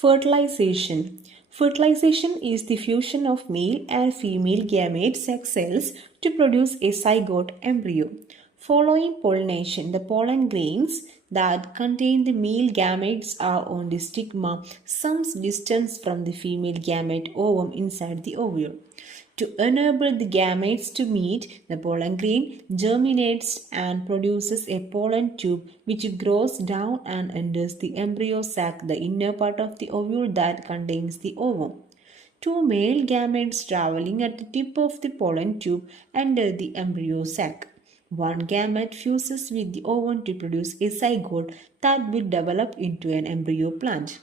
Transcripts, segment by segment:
Fertilization. Fertilization is the fusion of male and female gamete sex cells to produce a zygote embryo. Following pollination, the pollen grains that contain the male gametes are on the stigma some distance from the female gamete ovum inside the ovule. To enable the gametes to meet, the pollen grain germinates and produces a pollen tube which grows down and enters the embryo sac, the inner part of the ovule that contains the ovum. Two male gametes traveling at the tip of the pollen tube enter the embryo sac. One gamete fuses with the ovum to produce a zygote that will develop into an embryo plant.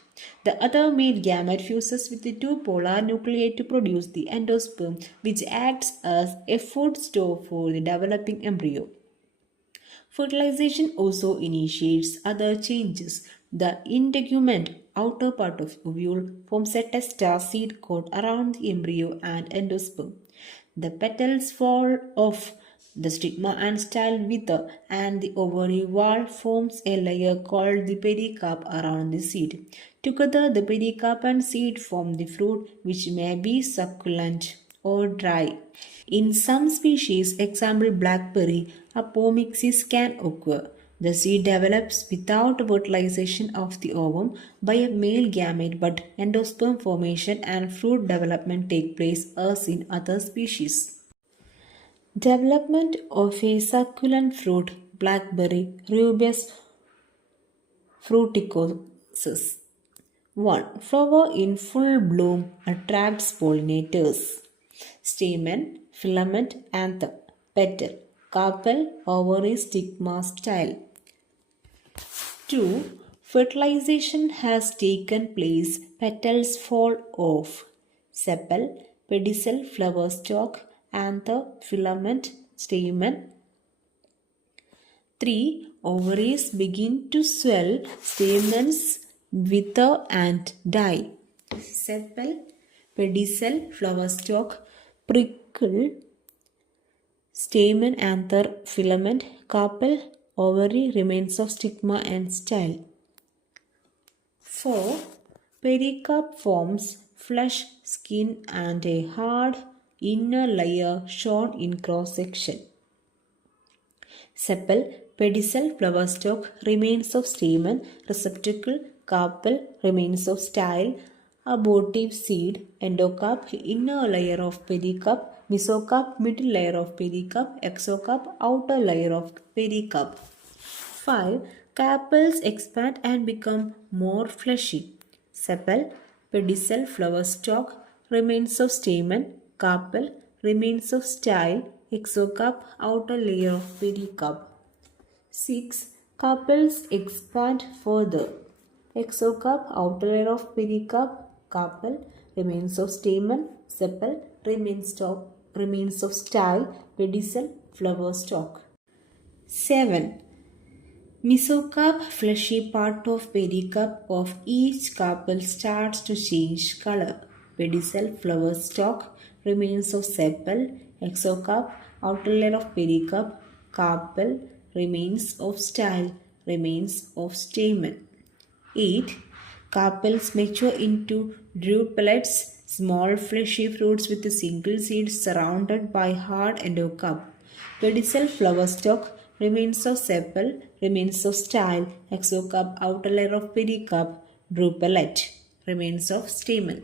The other male gamete fuses with the two polar nuclei to produce the endosperm, which acts as a food store for the developing embryo. Fertilization also initiates other changes. The integument, outer part of ovule, forms a testa seed coat around the embryo and endosperm. The petals fall off, the stigma and style wither, and the ovary wall forms a layer called the pericarp around the seed. Together, the pericarp and seed form the fruit, which may be succulent or dry. In some species, example blackberry, apomixis can occur. The seed develops without fertilization of the ovum by a male gamete, but endosperm formation and fruit development take place as in other species. Development of a succulent fruit, blackberry, Rubus fruticosus. 1. Flower in full bloom attracts pollinators. Stamen, filament, anther, petal, carpel, ovary, stigma, style. 2. Fertilization has taken place, petals fall off. Sepal, pedicel, flower stalk, anther, filament, stamen. 3. Ovaries begin to swell, stamens wither and die. Sepal, pedicel, flower stalk, prickle, stamen, anther, filament, carpel, ovary, remains of stigma and style. 4. Pericarp forms flesh, skin and a hard inner layer shown in cross section. Sepal, pedicel, flower stalk, remains of stamen, receptacle, carpel, remains of style, abortive seed, endocarp, inner layer of pericarp, mesocarp, middle layer of pericarp, exocarp, outer layer of pericarp. 5. Carpels expand and become more fleshy. Sepal, pedicel, flower stalk, remains of stamen, carpel, remains of style, exocarp, outer layer of pericarp. 6. Carpels expand further. Exocarp, outer layer of pericarp, carpel, remains of stamen, sepal, remains of style, pedicel, flower stalk. 7. Mesocarp, fleshy part of pericarp of each carpel starts to change color. Pedicel, flower stalk, remains of sepal, exocarp, outer layer of pericarp, carpel, remains of style, remains of stamen. 8. Carpels mature into drupelets, small fleshy fruits with a single seed surrounded by hard endocarp. Pedicel, flower stalk, remains of sepal, remains of style, exocarp, outer layer of pericarp, drupelet, remains of stamen.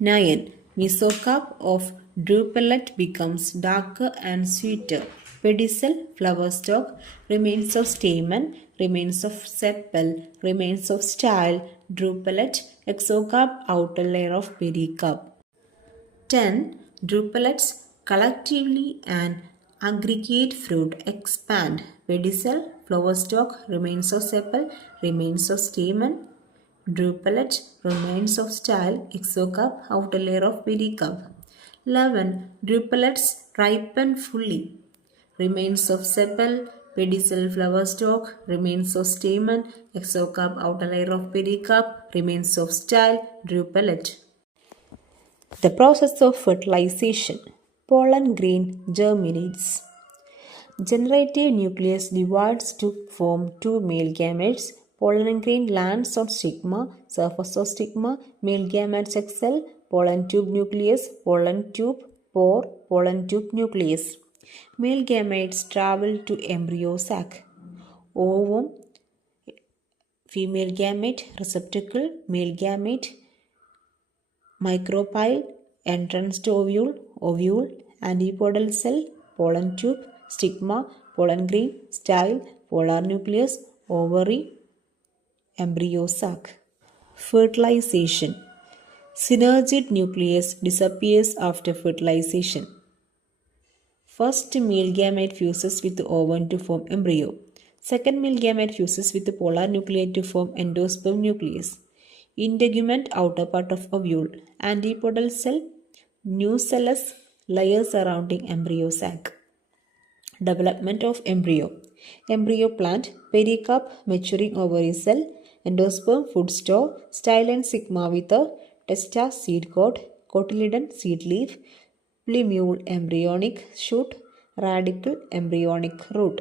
9. Mesocarp of drupelet becomes darker and sweeter. Pedicel, flower stalk, remains of stamen, remains of sepal, remains of style, drupelet, exocarp, outer layer of pericarp. 10. Drupelets collectively and aggregate fruit expand. Pedicel, flower stalk, remains of sepal, remains of stamen, drupelet, remains of style, exocarp, outer layer of pericarp. 11. Drupelets ripen fully. Remains of sepal, pedicel, flower stalk, remains of stamen, exocarp, outer layer of pericarp, remains of style, drupelet. The process of fertilization. Pollen grain germinates. Generative nucleus divides to form two male gametes. Pollen grain lands on stigma, surface of stigma, male gametes excel, pollen tube nucleus, pollen tube, pore, pollen tube nucleus. Male gametes travel to embryo sac. Ovum, female gamete, receptacle, male gamete, micropyle, entrance to ovule, antipodal cell, pollen tube, stigma, pollen grain, style, polar nucleus, ovary, embryo sac. Fertilization. Synergid nucleus disappears after fertilization. First male gamete fuses with the ovum to form embryo. Second male gamete fuses with the polar nuclei to form endosperm nucleus. Integument outer part of ovule. Antipodal cell. Nucellus layer surrounding embryo sac. Development of embryo. Embryo plant. Pericarp maturing ovary cell. Endosperm food store. Style and sigma with a testa seed coat. Cotyledon seed leaf. Plumule embryonic shoot, radicle embryonic root.